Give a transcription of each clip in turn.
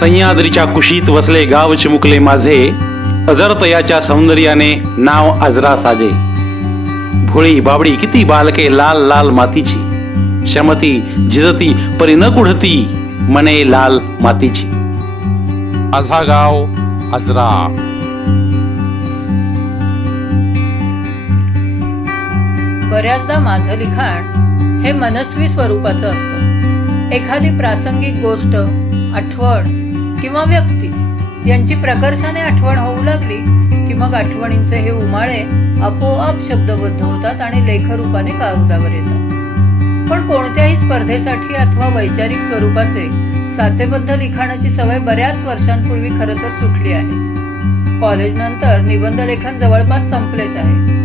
सह्याद्रीच्या कुशीत वसले गाव चिमुकले माझे अजरतयाच्या सौंदर्याने नाव आजरा साजे. भोळी बाबडी किती बालके लाल लाल मातीची. शमती झिजती परी न कुढती मने लाल मातीची. माझा गाव आजरा बऱ्याचदा माझं लिखाण हे मनस्वी स्वरूपाचं असतं. एखादी प्रासंगिक गोष्ट आठवण किंवा व्यक्ती यांची प्रकर्षाने आठवण होऊ लागली की मग आठवणींचे हे उमाळे आपोआप शब्दबद्ध होतात आणि लेखरूपाने कागदावर येतात. पण कोणत्याही स्पर्धेसाठी अथवा वैचारिक स्वरूपाचे साचेबद्ध लिखाणाची सवय बऱ्याच वर्षांपूर्वी खरं तर सुटली आहे. कॉलेजनंतर निबंध लेखन जवळपास संपलेच आहे.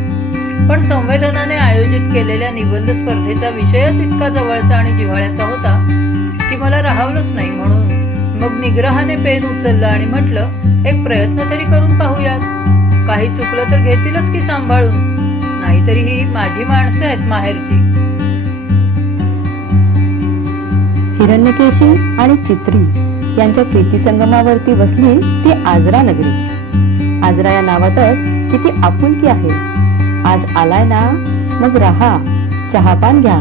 पण संवेदनाने आयोजित केलेल्या निबंध स्पर्धेचा विषयच इतका जवळचा आणि जिव्हाळ्याचा होता की मला राहावलंच नाही म्हणून मग निग्रहाने पेन उचललं आणि म्हटलं एक प्रयत्न तरी करून पाहूयात. काही चुकलं तर घेतीलच की सांभाळून. नाहीतरी ही माझी माणसं आहेत माहेरची. हिरण्यकेशी आणि चित्री यांच्या प्रीतिसंगमावरती बसली ती आजरा नगरी. आजरा या नावातच किती आपुलकी आहे. आज आलाय ना? मग राहा. चहापान घ्या.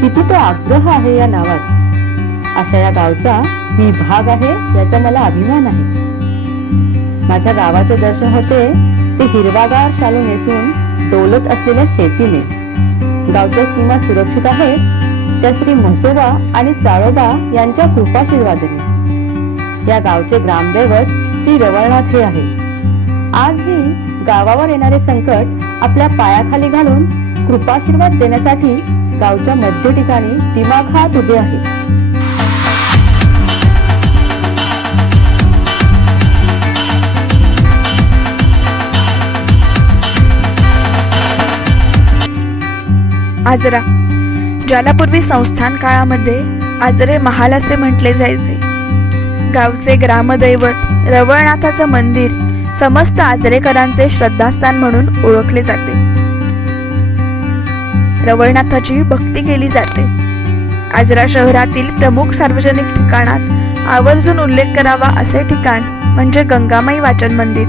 किती तो आग्रह आहे या नावात. अशा या गावचा मी भाग आहे याचा मला अभिमान आहे. माझ्या गावाचे दर्शन होते ते हिरवागार शालू नेसून डोलत असलेल्या शेतीने. गावच्या सीमा सुरक्षित आहेत त्या श्री म्हसोबा आणि चाळोबा यांच्या कृपाशीर्वादाने. या गावचे ग्रामदैवत श्री रवळनाथ हे आहे आजही गावावर येणारे संकट आपल्या पायाखाली घालून कृपाशीर्वाद देण्यासाठी गावच्या मध्य ठिकाणी दिमाखात उभे आहे. आजरा. ज्याला पूर्वी संस्थान काळामध्ये आजरे महाल असे म्हटले जायचे. गावचे ग्रामदैवत रवळनाथाचं मंदिर समस्त आजरेकरांचे श्रद्धास्थान म्हणून ओळखले जाते. रवळनाथाची भक्ती केली जाते. आजरा शहरातील प्रमुख सार्वजनिक ठिकाणात आवर्जून उल्लेख करावा असे ठिकाण म्हणजे गंगामाई वाचन मंदिर.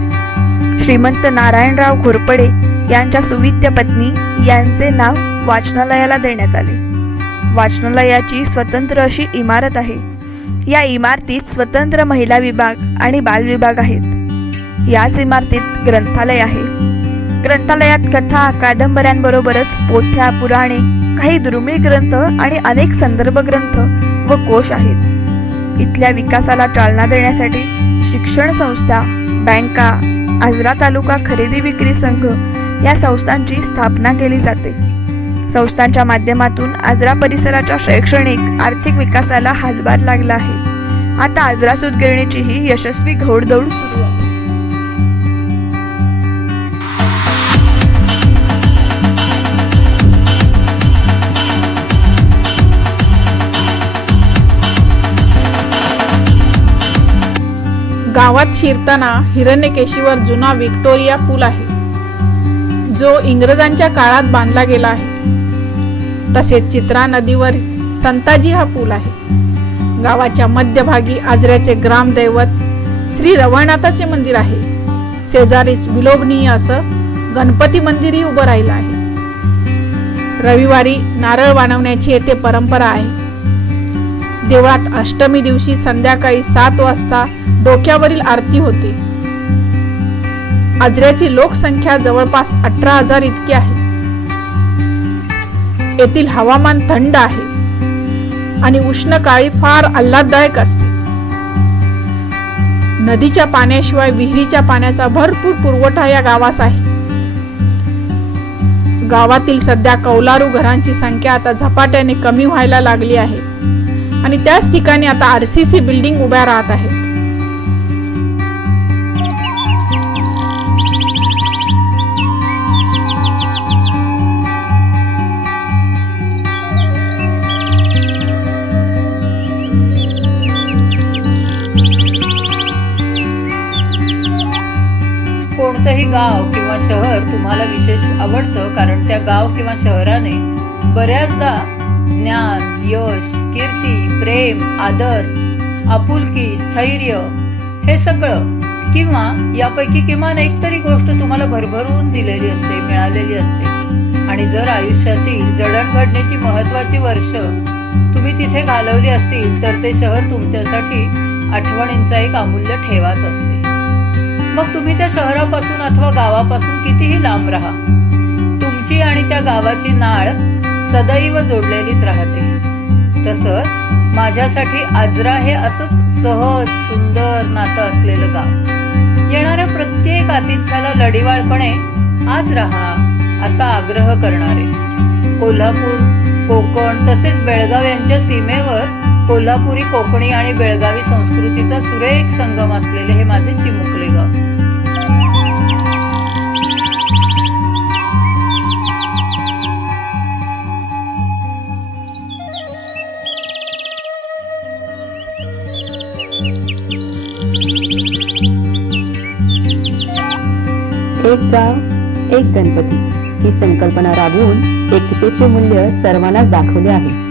श्रीमंत नारायणराव घोरपडे यांच्या सुविद्य पत्नी यांचे नाव वाचनालयाला देण्यात आले. वाचनालयाची स्वतंत्र अशी इमारत आहे. या इमारतीत स्वतंत्र महिला विभाग आणि बाल विभाग आहेत. याच इमारतीत ग्रंथालय आहे. ग्रंथालयात कथा कादंबऱ्यांबरोबरच पोथ्या पुराणे काही दुर्मिळ ग्रंथ आणि अनेक संदर्भ ग्रंथ व कोश आहेत. इथल्या विकासाला चालना देण्यासाठी शिक्षण संस्था बँका आजरा तालुका खरेदी विक्री संघ या संस्थांची स्थापना केली जाते. संस्थांच्या माध्यमातून आजरा परिसराच्या शैक्षणिक आर्थिक विकासाला हातभार लागला आहे. आता आजरा सुदगिरणीचीही यशस्वी घोडदौड सुरू आहे. गावात शिरताना हिरण्यकेशीवर जुना व्हिक्टोरिया पूल आहे. जो इंग्रजांच्या काळात बांधला गेला आहे. तसेच चित्रा नदीवर संताजी हा पूल आहे. गावाच्या मध्यभागी आजऱ्याचे ग्रामदैवत श्री रवळनाथाचे मंदिर आहे. शेजारीच विलोभनीय असं गणपती मंदिरही उभं राहिलं आहे. रविवारी नारळ वाणवण्याची येथे परंपरा आहे. देवळात अष्टमी दिवशी संध्याकाळी सात वाजता डोक्यावरील आरती होते. आजऱ्याची लोकसंख्या जवळपास अठरा हजार इतकी आहे. येथील हवामान थंड आहे आणि उष्ण काळी फार आल्हाददायक असते. नदीच्या पाण्याशिवाय विहिरीच्या पाण्याचा भरपूर पुरवठा या गावास आहे. गावातील सध्या कौलारू घरांची संख्या आता झपाट्याने कमी व्हायला लागली आहे आणि त्याच ठिकाणी आता आर सी सी बिल्डिंग उभ्या राहत आहेत कोणतंही गाव किंवा शहर तुम्हाला विशेष आवडतं कारण त्या गाव किंवा शहराने बऱ्याचदा ज्ञान यश कीर्ती प्रेम आदर आपुलकी स्थैर्य हे सगळं किंवा यापैकी किमान एक तरी गोष्ट तुम्हाला भरभरून दिलेली असते मिळालेली असते. आणि जर आयुष्यातील जडणघडणीची महत्वाची वर्ष तुम्ही तिथे घालवली असतील तर ते शहर तुमच्यासाठी आठवणींचा एक अमूल्य ठेवाच असते. मग तुम्ही त्या शहरापासून अथवा गावापासून कितीही लांब राहा. तुमची आणि त्या गावाची नाळ सदैव जोडलेलीच राहते. तसंच माझ्यासाठी आजरा हे असंच सहज सुंदर नातं असलेलं गाव. येणाऱ्या प्रत्येक आतिथ्याला लढीवाळपणे आज राहा असा आग्रह करणारे. कोल्हापूर कोकण तसेच बेळगाव यांच्या सीमेवर कोल्हापुरी कोकणी आणि बेळगावी संस्कृतीचा सुरेख संगम असलेले हे माझे चिमुकले गाव. एक गाव एक गणपती. ही संकल्पना राबवून एकतेचे मूल्य सर्वांनाच दाखवले आहे.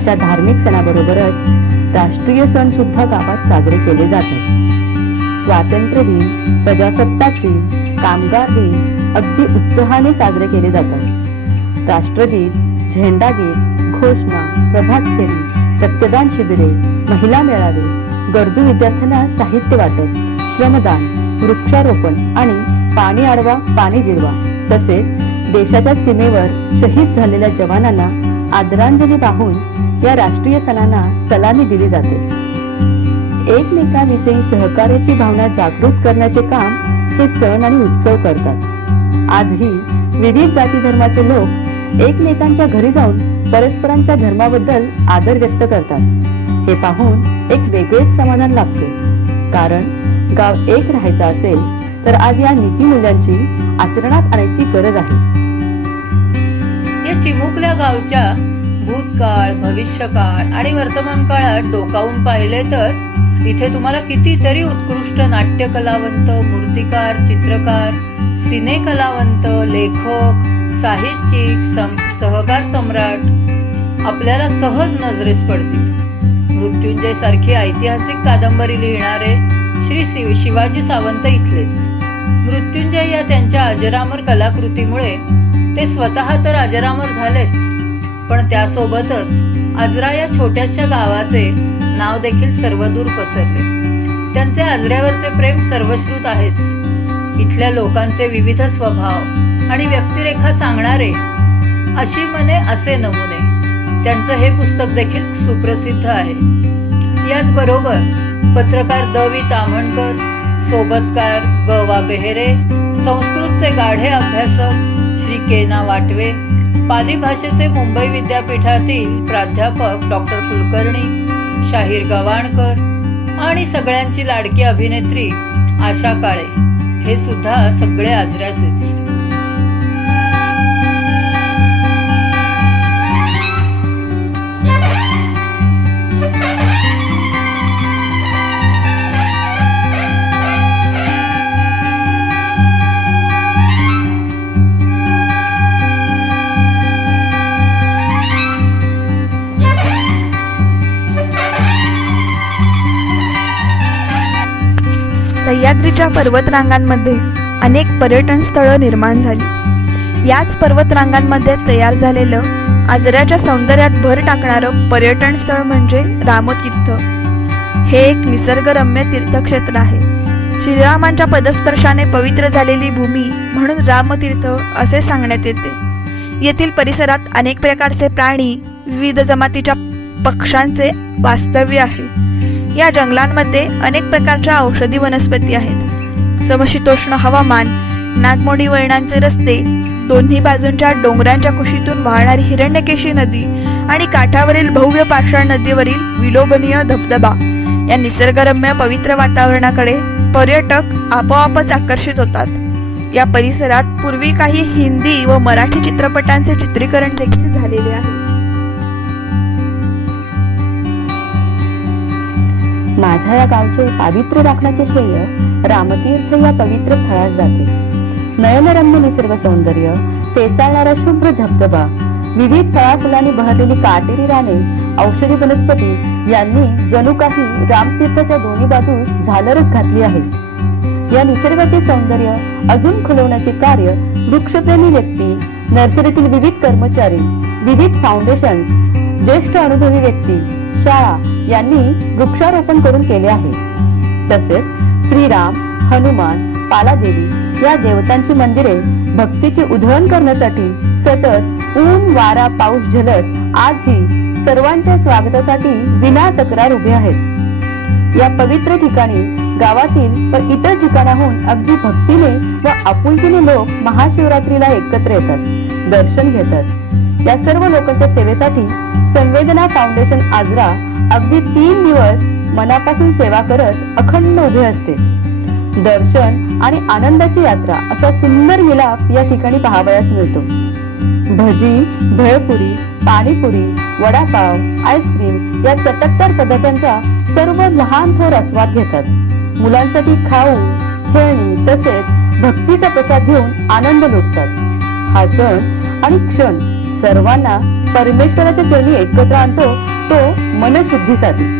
अशा धार्मिक सणाबरोबरच राष्ट्रीय सण सुद्धा गावात साजरे केले जातात. स्वातंत्र्य दिन प्रजासत्ताक दिन कामगार दिन अगदी उत्साहाने साजरे केले जातात. राष्ट्रगीत झेंडागीत घोषणा प्रभात फेरी रक्तदान शिबिरे महिला मेळावे गरजू विद्यार्थ्यांना साहित्य वाटप श्रमदान वृक्षारोपण आणि पाणी आडवा पाणी जिरवा तसेच देशाच्या सीमेवर शहीद झालेल्या जवानांना आदरांजली वाहून या राष्ट्रीय सणांना सलामी दिली जाते. एकमेकांविषयी सहकार्याची भावना जागृत करण्याचे काम हे सण आणि उत्सव करतात. आजही विविध जाती धर्माचे लोक एकमेकांच्या घरी जाऊन परस्परांच्या धर्माबद्दल आदर व्यक्त करतात. हे पाहून एक वेगळेच समाधान लाभते. कारण गाव एक राहायचं असेल तर आज या नीतीमूल्यांची आचरणात आणायची गरज आहे. आपल्या गावच्या भूतकाळ भविष्यकाळ आणि वर्तमान काळात डोकावून पाहिले तर इथे तुम्हाला कितीतरी उत्कृष्ट नाट्य कलावंत मूर्तिकार चित्रकार सिने कलावंत लेखक साहित्यिक सम सहकार सम्राट आपल्याला सहज नजरेस पडतील. मृत्युंजय सारखी ऐतिहासिक कादंबरी लिहिणारे श्री शिवाजी सावंत इथलेच. मृत्युंजय या त्यांच्या अजरामर कलाकृतीमुळे ते स्वतः तर अजरामर झालेच पण त्यासोबतच आजरा या छोट्याशा गावाचे नाव देखील सर्वदूर पसरले. त्यांचे आजऱ्यावरचे प्रेम सर्वश्रुत आहेच. इथल्या लोकांचे विविध स्वभाव आणि व्यक्तिरेखा सांगणारे अशी मने असे नमुने त्यांचं हे पुस्तक देखील सुप्रसिद्ध आहे. याचबरोबर पत्रकार द वी ताम्हणकर सोबतकार ग वा बेहेरे संस्कृतचे गाढे अभ्यासक केना वाटवे? पाली भाषेचे मुंबई विद्यापीठातील प्राध्यापक डॉक्टर कुलकर्णी शाहीर गवाणकर आणि सगळ्यांची लाडकी अभिनेत्री आशा काळे. हे सुद्धा सगळे आजऱ्याचेच सह्याद्रीच्या पर्वतरांगांमध्ये अनेक पर्यटन स्थळं निर्माण झाली. याच पर्वतरांगांमध्ये तयार झालेलं आजऱ्याच्या सौंदर्यात भर टाकणारं पर्यटन स्थळ म्हणजे रामतीर्थ. हे एक निसर्गरम्य तीर्थक्षेत्र आहे. श्रीरामांच्या पदस्पर्शाने पवित्र झालेली भूमी म्हणून रामतीर्थ असे सांगण्यात येते. येथील परिसरात अनेक प्रकारचे प्राणी विविध जमातीच्या पक्ष्यांचे वास्तव्य आहे. या जंगलांमध्ये अनेक प्रकारच्या औषधी वनस्पती आहेत. समशीतोष्ण हवामान नागमोडी वळणांचे रस्ते दोन्ही बाजूंच्या डोंगरांच्या कुशीतून वाहणारी हिरण्यकेशी नदी आणि काठावरील भव्य पाषाण नदीवरील विलोभनीय धबधबा या निसर्गरम्य पवित्र वातावरणाकडे पर्यटक आपोआपच आकर्षित होतात. या परिसरात पूर्वी काही हिंदी व मराठी चित्रपटांचे चित्रीकरण देखील झालेले आहे. माझ्या या गावचे पावित्र्य राखण्याचे श्रेय रामतीर्थ या पवित्र स्थळास जाते. नयनरम्य निसर्ग सौंदर्य पेसाळणारा शुभ्र धबधबा विविध फळा फुलांनी बहरलेली काटेरी राणे औषधी वनस्पती यांनी जणू काही रामतीर्थाच्या दोन्ही बाजूस झालरच घातली आहे. या निसर्गाचे सौंदर्य अजून खुलवण्याचे कार्य वृक्षप्रेमी व्यक्ती नर्सरीतील विविध कर्मचारी विविध फाउंडेशन्स ज्येष्ठ अनुभवी व्यक्ती शाळा यांनी वृक्षारोपण करून केले आहे. तसेच श्रीराम हनुमान पालादेवी या देवतांची मंदिरे भक्तीची उधळण करण्यासाठी सतत ऊन वारा पाऊस झलत आजही सर्वांच्या स्वागतासाठी विना तक्रार उभे आहेत. या पवित्र ठिकाणी गावातील व इतर ठिकाणाहून अगदी भक्तीने व आपुलकीने लोक महाशिवरात्रीला एकत्र येतात दर्शन घेतात. या सर्व लोकांच्या सेवेसाठी संवेदना फाउंडेशन आजरा अगदी तीन दिवस मनापासून सेवा करत अखंड उभे असते. दर्शन आणि आनंदाची यात्रा असा सुंदर मिलाप या ठिकाणी पाहावयास मिळतो. भजी भेळपुरी पाणीपुरी वडापाव आईस्क्रीम या चटकदार पदार्थांचा सर्व लहान थोर आस्वाद घेतात. मुलांसाठी खाऊ खेळणी तसेच भक्तीचा प्रसाद घेऊन आनंद लुटतात. हा सण आणि क्षण सर्वांना परमेश्वराच्या चरणी एकत्र आणतो तो मनशुद्धीसाठी.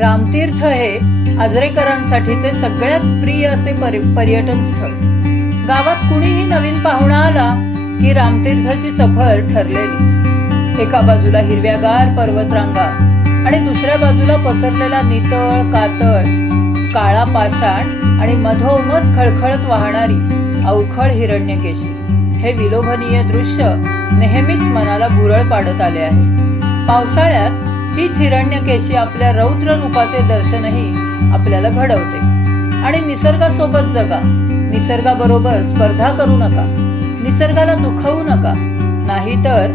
रामतीर्थ हे आजरेकरांसाठीचे सगळ्यात प्रिय असे पर्यटन स्थळ. गावात कुणीही नवीन पाहुणा आला की रामतीर्थची सफर ठरलेलीच. एका बाजूला हिरव्यागार पर्वतरांगा आणि दुसऱ्या बाजूला पसरलेला नितळ कातळ काळा पाषाण आणि मधोमध खळखळत वाहणारी अवखळ हिरण्यकेशी. हे विलोभनीय दृश्य नेहमीच मनाला भुरळ पाडत आले आहे. पावसाळ्यात हीच हिरण्यकेशी आपल्या रौद्र रूपाचे दर्शनही आपल्याला घडवते. आणि निसर्गासोबत जगा. निसर्गाबरोबर स्पर्धा करू नका. निसर्गाला दुखवू नका. नाहीतर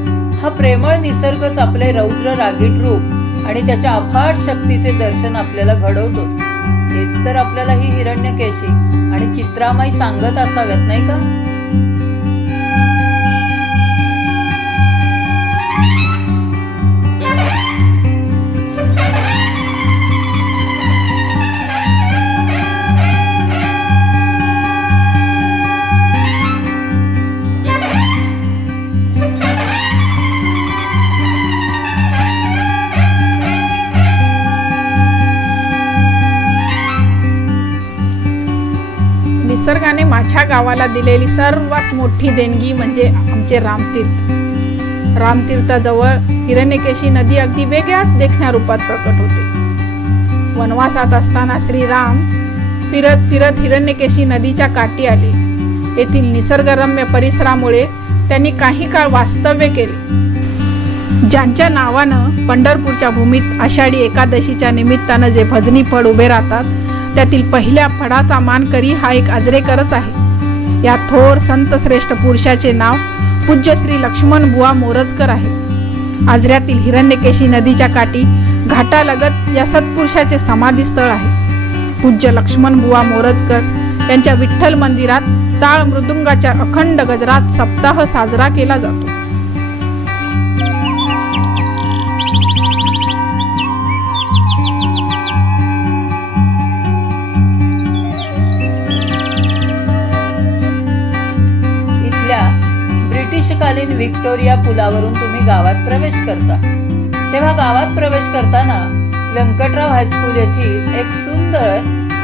हा प्रेमळ निसर्गच आपले रौद्र रागीट रूप आणि त्याच्या अफाट शक्तीचे दर्शन आपल्याला घडवतोच. हेच तर आपल्याला ही हिरण्यकेशी आणि चित्रामाई सांगत असाव्यात नाही का? माझ्या गावाला दिलेली सर्वात मोठी देणगी म्हणजे आमचे रामतीर्थ. रामतीर्थाजवळ हिरण्यकेशी नदी अगदी वेगळ्याच देखण्या रूपात प्रकट होते. वनवासात असताना श्रीराम फिरत फिरत हिरण्यकेशी नदीच्या काठी आले. येथील निसर्गरम्य परिसरामुळे त्यांनी काही काळ वास्तव्य केले. ज्यांच्या नावानं पंढरपूरच्या भूमीत आषाढी एकादशीच्या निमित्तानं जे भजनी फळ उभे राहतात त्यातील पहिल्या फळाचा मानकरी हा एक आजरेकरच आहे. या थोर संत श्रेष्ठ पुरुषाचे नाव पूज्य श्री लक्ष्मण बुवा मोरजकर आहे. आजऱ्यातील हिरण्यकेशी नदीच्या काठी घाटालगत या सत्पुरुषाचे समाधी स्थळ आहे. पूज्य लक्ष्मण बुवा मोरजकर यांच्या विठ्ठल मंदिरात टाळ मृदुंगाच्या अखंड गजरात सप्ताह साजरा केला जातो. ब्रिटिशकालीन व्हिक्टोरिया पुलावरून तुम्ही गावात प्रवेश करता. तेव्हा गावात प्रवेश करताना व्यंकटराव हायस्कूल येथील एक सुंदर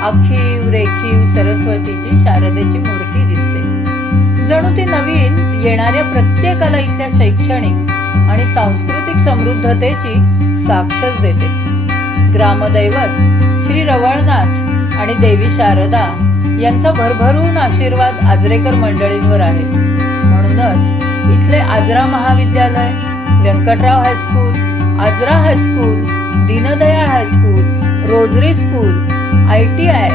आखीव रेखीव सरस्वतीची शारदेची मूर्ती दिसते. जणू ती नवीन येणाऱ्या प्रत्येकाला इथल्या शैक्षणिक आणि सांस्कृतिक समृद्धतेची साक्षच देते. ग्रामदैवत श्री रवळनाथ आणि देवी शारदा यांचा भरभरून आशीर्वाद आजरेकर मंडळींवर आहे. म्हणूनच इथले आजरा महाविद्यालय Vyankatrao high school Ajara high school Deendayal high school Rosary school I T I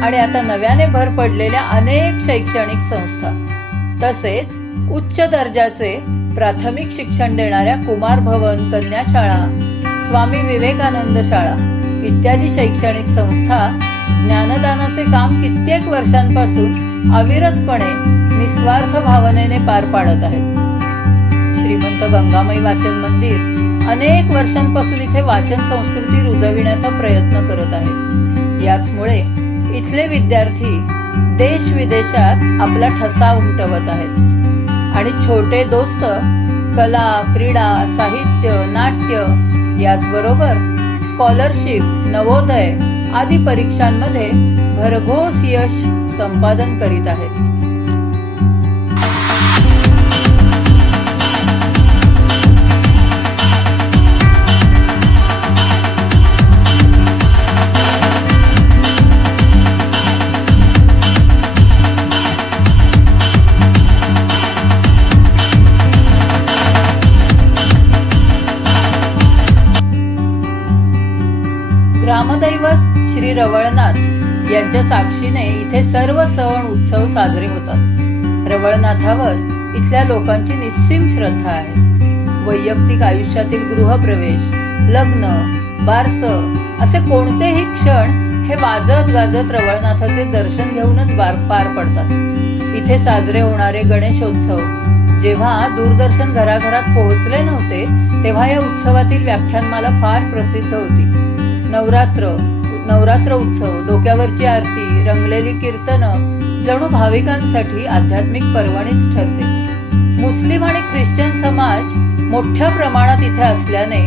आणि आता नव्याने भर पडलेल्या अनेक शैक्षणिक संस्था तसेच उच्च दर्जाचे प्राथमिक शिक्षण देणाऱ्या कुमार भवन कन्या शाळा स्वामी विवेकानंद शाळा इत्यादी शैक्षणिक संस्था ज्ञानदानाचे काम कित्येक वर्षांपासून अविरतपणे निस्वार्थ भावनेने पार पाडत आहेत. श्रीमंत गंगामयी वाचन मंदिर अनेक वर्षांपासून इथे वाचन संस्कृती रुजविण्याचा प्रयत्न करत आहे. याचमुळे इथले विद्यार्थी देश विदेशात आपला ठसा उमटवत आहेत. आणि छोटे दोस्त कला क्रीडा साहित्य नाट्य याचबरोबर स्कॉलरशिप नवोदय आदी परीक्षांमध्ये भरघोस यश संपादन करीत आहेत. ग्रामदैवत श्री रवळनाथ यांच्या साक्षीने इथे सर्व सण उत्सव साजरे होतात. रवळनाथावर इथल्या लोकांची निस्सीम श्रद्धा आहे. वैयक्तिक आयुष्यातील गृहप्रवेश लग्न बारस असे कोणतेही क्षण हे वाजत गाजत रवळनाथाचे दर्शन घेऊनच बार पार पडतात. इथे साजरे होणारे गणेशोत्सव जेव्हा दूरदर्शन घराघरात पोहोचले नव्हते तेव्हा या उत्सवातील व्याख्यानमाला फार प्रसिद्ध होती. नवरात्र नवरात्र उत्सव डोक्यावरची आरती रंगलेली कीर्तन जणू भाविकांसाठी आध्यात्मिक पर्वणीच ठरते. मुस्लिम आणि ख्रिश्चन समाज मोठ्या प्रमाणात इथे असल्याने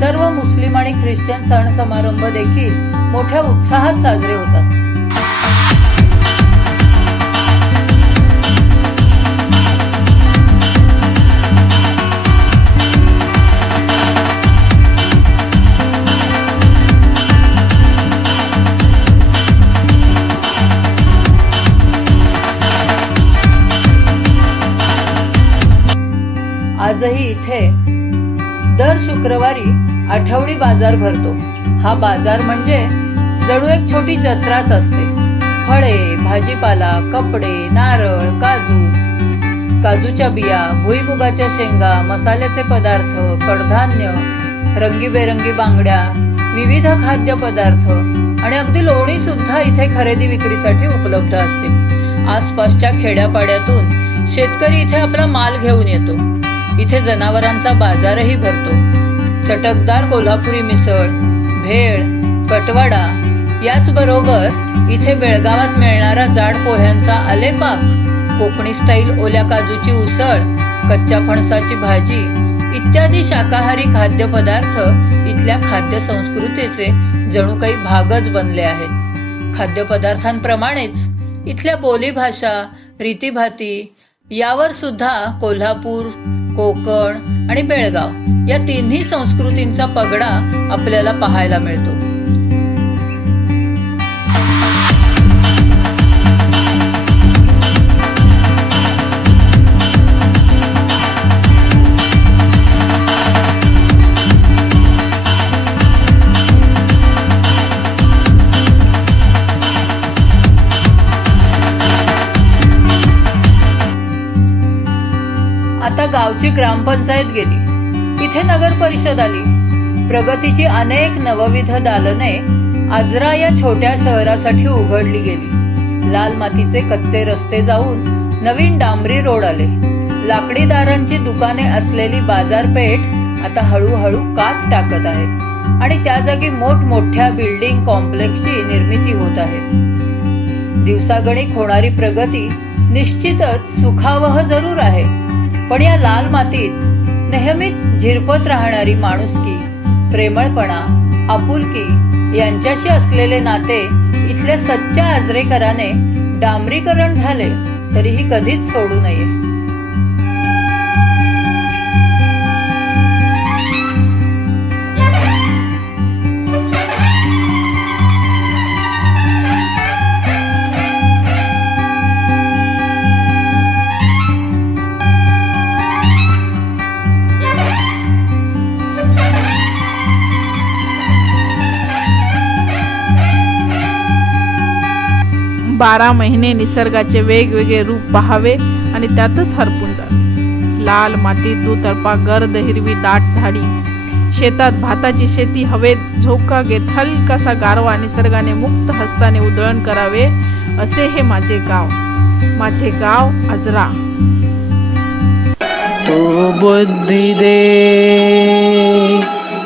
सर्व मुस्लिम आणि ख्रिश्चन सण समारंभ देखील मोठ्या उत्साहात साजरे होतात. आजही इथे दर शुक्रवारी आठवडी बाजार भरतो. हा बाजार म्हणजे जणू एक छोटी जत्राच असते. फळे भाजीपाला कपडे नारळ काजू. काजूच्या बिया भुईमुगाच्या शेंगा मसाल्याचे पदार्थ कडधान्य रंगीबेरंगी बांगड्या विविध खाद्य पदार्थ आणि अगदी लोणी सुद्धा इथे खरेदी विक्रीसाठी उपलब्ध असते. आसपासच्या खेड्यापाड्यातून शेतकरी इथे आपला माल घेऊन येतो. इथे जनावरांचा बाजारही भरतो. चटकदार कोल्हापुरी मिसळ भेळ कटवाडा याचबरोबर इथे बेळगावात मिळणारा जाड पोह्यांचा आलेपाक कोकणी स्टाईल ओल्या काजूची उसळ कच्च्या फणसाची भाजी इत्यादी शाकाहारी खाद्यपदार्थ इथल्या खाद्य संस्कृतीचे जणू काही भागच बनले आहेत. खाद्यपदार्थांप्रमाणेच इथल्या बोलीभाषा रीतीभाती यावर सुद्धा कोल्हापूर कोकण आणि बेळगाव या तिन्ही संस्कृतींचा पगडा आपल्याला पाहायला मिळतो. गावची ग्रामपंचायत गेली. इथे नगर परिषद आली. प्रगतीची अनेक नवविध दालने आजरा या छोट्या शहरासाठी उघडली गेली. लाल मातीचे कच्चे रस्ते जाऊन नवीन डांबरी रोड आले. लाकडीदारांची दुकाने असलेली बाजारपेठ आता हळूहळू कात टाकत आहे आणि त्या जागी मोठमोठ्या बिल्डिंग कॉम्प्लेक्सची निर्मिती होत आहे. दिवसागणिक होणारी प्रगती निश्चितच सुखावह जरूर आहे. पण या लाल मातीत नेहमीच झिरपत राहणारी माणुसकी प्रेमळपणा आपुलकी यांच्याशी असलेले नाते इथल्या सच्च्या आजरेकराने डांबरीकरण झाले तरीही कधीच सोडू नये. बारा महिने निसर्गाचे वेगवेगळे रूप पाहावे आणि त्यातच हरपून जावे. लाल मातीत दुतर्फा गर्द हिरवी दाट झाडी. शेतात भाताची शेती हवेत झोका घेत हलकासा गारवा निसर्गाने मुक्त हस्ताने उधळण करावे असे हे माझे गाव. माझे गाव आजरा. तू बुद्धी दे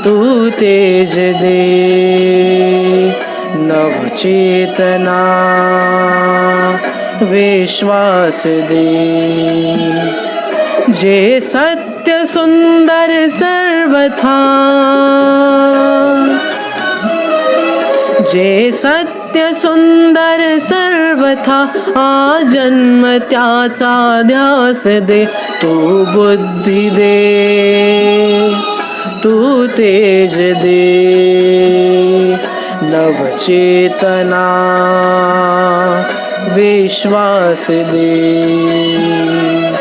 तू तेज दे. चेतना विश्वास दे। जे सत्य सुंदर सर्वथा जे सत्य सुंदर सर्वथा आ जन्म त्याचा ध्यास दे तू बुद्धी दे तू तेज दे। नवचेतना विश्वास दे।